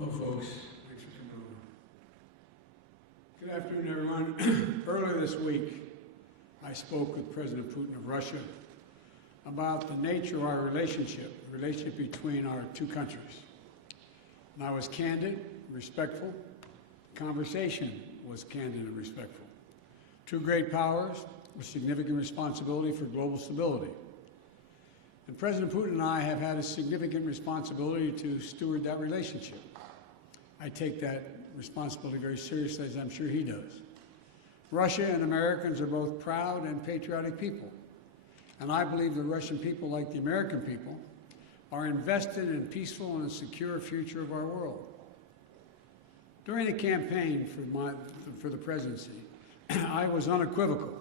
Hello, folks. Thanks for coming over. Good afternoon, everyone. Earlier this week, I spoke with President Putin of Russia about the nature of our relationship, the relationship between our two countries. And I was candid, respectful. The conversation was candid and respectful. Two great powers with significant responsibility for global stability. And President Putin and I have had a significant responsibility to steward that relationship. I take that responsibility very seriously, as I'm sure he does. Russia and Americans are both proud and patriotic people. And I believe the Russian people, like the American people, are invested in a peaceful and a secure future of our world. During the campaign for the presidency, I was unequivocal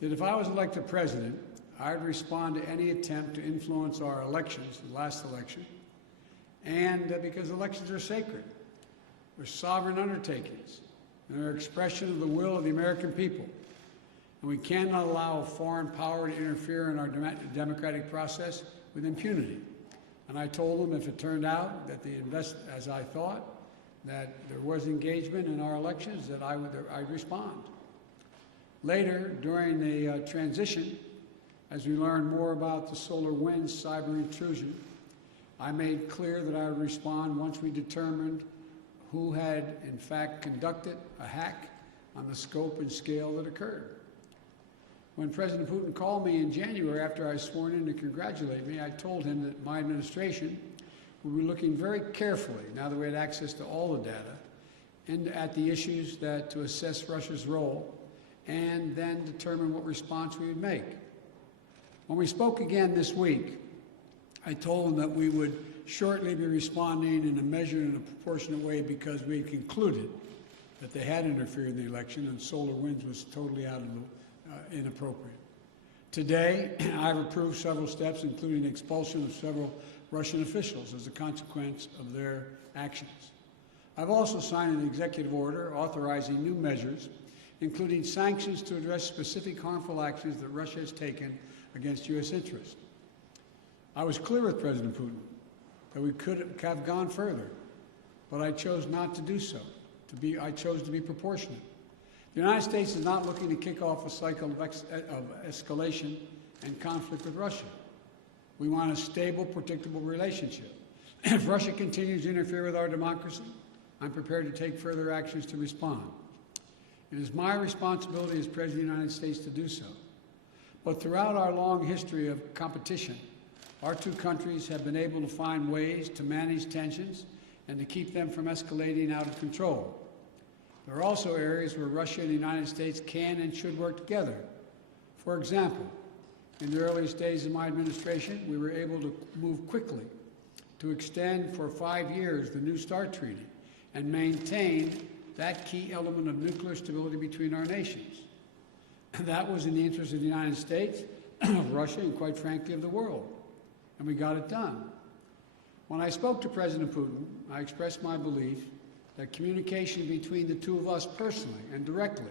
that if I was elected president, I'd respond to any attempt to influence our elections, the last election, and because elections are sacred. They're sovereign undertakings. They're an expression of the will of the American people. And we cannot allow a foreign power to interfere in our democratic process with impunity. And I told them if it turned out that as I thought, that there was engagement in our elections, that I'd respond. Later, during the transition, as we learned more about the SolarWinds cyber intrusion, I made clear that I would respond once we determined who had, in fact, conducted a hack on the scope and scale that occurred. When President Putin called me in January after I was sworn in to congratulate me, I told him that my administration would be looking very carefully, now that we had access to all the data, and at the issues to assess Russia's role, and then determine what response we would make. When we spoke again this week, I told him that we would shortly be responding in a measured and a proportionate way because we had concluded that they had interfered in the election and SolarWinds was totally inappropriate. Today, I've approved several steps, including the expulsion of several Russian officials as a consequence of their actions. I've also signed an executive order authorizing new measures, including sanctions to address specific harmful actions that Russia has taken against U.S. interests. I was clear with President Putin that we could have gone further, but I chose not to do so. I chose to be proportionate. The United States is not looking to kick off a cycle of escalation and conflict with Russia. We want a stable, predictable relationship. If Russia continues to interfere with our democracy, I'm prepared to take further actions to respond. It is my responsibility as President of the United States to do so. But throughout our long history of competition, our two countries have been able to find ways to manage tensions and to keep them from escalating out of control. There are also areas where Russia and the United States can and should work together. For example, in the earliest days of my administration, we were able to move quickly to extend for 5 years the New START Treaty and maintain that key element of nuclear stability between our nations. That was in the interest of the United States, of Russia, and quite frankly, of the world. And we got it done. When I spoke to President Putin, I expressed my belief that communication between the two of us personally and directly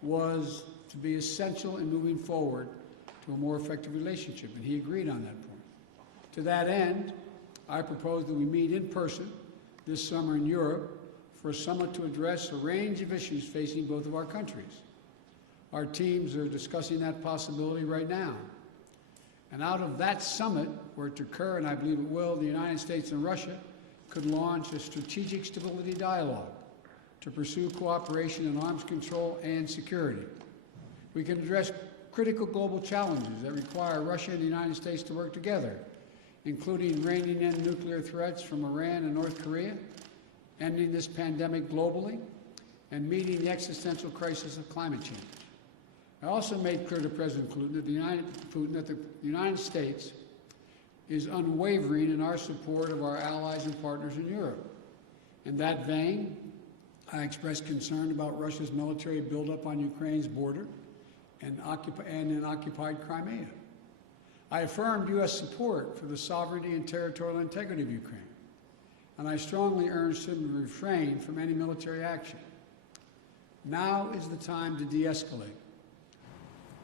was to be essential in moving forward to a more effective relationship, and he agreed on that point. To that end, I propose that we meet in person this summer in Europe for a summit to address a range of issues facing both of our countries. Our teams are discussing that possibility right now. And out of that summit, were it to occur, and I believe it will, the United States and Russia could launch a strategic stability dialogue to pursue cooperation in arms control and security. We can address critical global challenges that require Russia and the United States to work together, including reining in nuclear threats from Iran and North Korea, ending this pandemic globally, and meeting the existential crisis of climate change. I also made clear to President Putin that the United States is unwavering in our support of our allies and partners in Europe. In that vein, I expressed concern about Russia's military buildup on Ukraine's border and in occupied Crimea. I affirmed U.S. support for the sovereignty and territorial integrity of Ukraine, and I strongly urged him to refrain from any military action. Now is the time to de-escalate.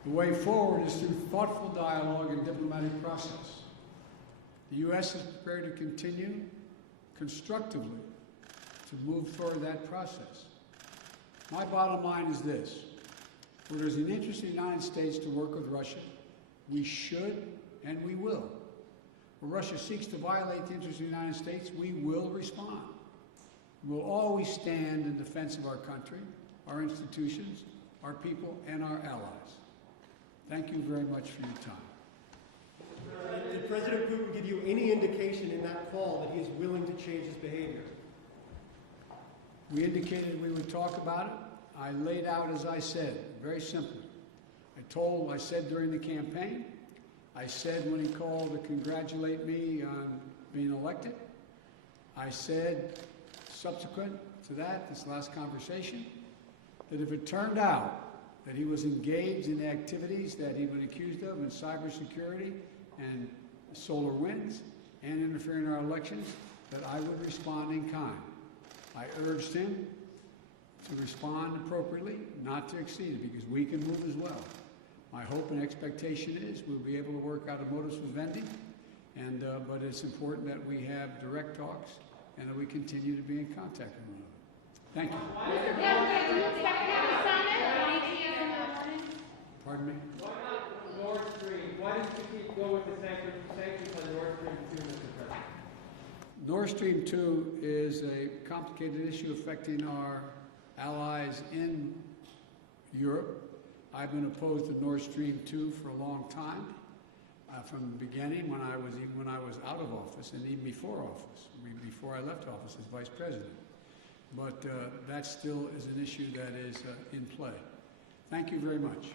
The way forward is through thoughtful dialogue and diplomatic process. The U.S. is prepared to continue constructively to move forward that process. My bottom line is this: where there's an interest in the United States to work with Russia, we should and we will. Where Russia seeks to violate the interests of the United States, we will respond. We'll always stand in defense of our country, our institutions, our people, and our allies. Thank you very much for your time. Did President Putin give you any indication in that call that he is willing to change his behavior? We indicated we would talk about it. I laid out, as I said, very simply. I said during the campaign, I said when he called to congratulate me on being elected, I said subsequent to that, this last conversation, that if it turned out that he was engaged in activities that he'd been accused of in cybersecurity and solar winds and interfering in our elections, that I would respond in kind. I urged him to respond appropriately, not to exceed it, because we can move as well. My hope and expectation is we'll be able to work out a modus vivendi, but it's important that we have direct talks and that we continue to be in contact with one another. Thank you. Pardon me? Why not Nord Stream? Why did you keep going with the sanctions on Nord Stream 2, Mr. President? Nord Stream 2 is a complicated issue affecting our allies in Europe. I've been opposed to Nord Stream 2 for a long time, from the beginning, when I was out of office, and even before office, before I left office as vice president. But that still is an issue that is in play. Thank you very much.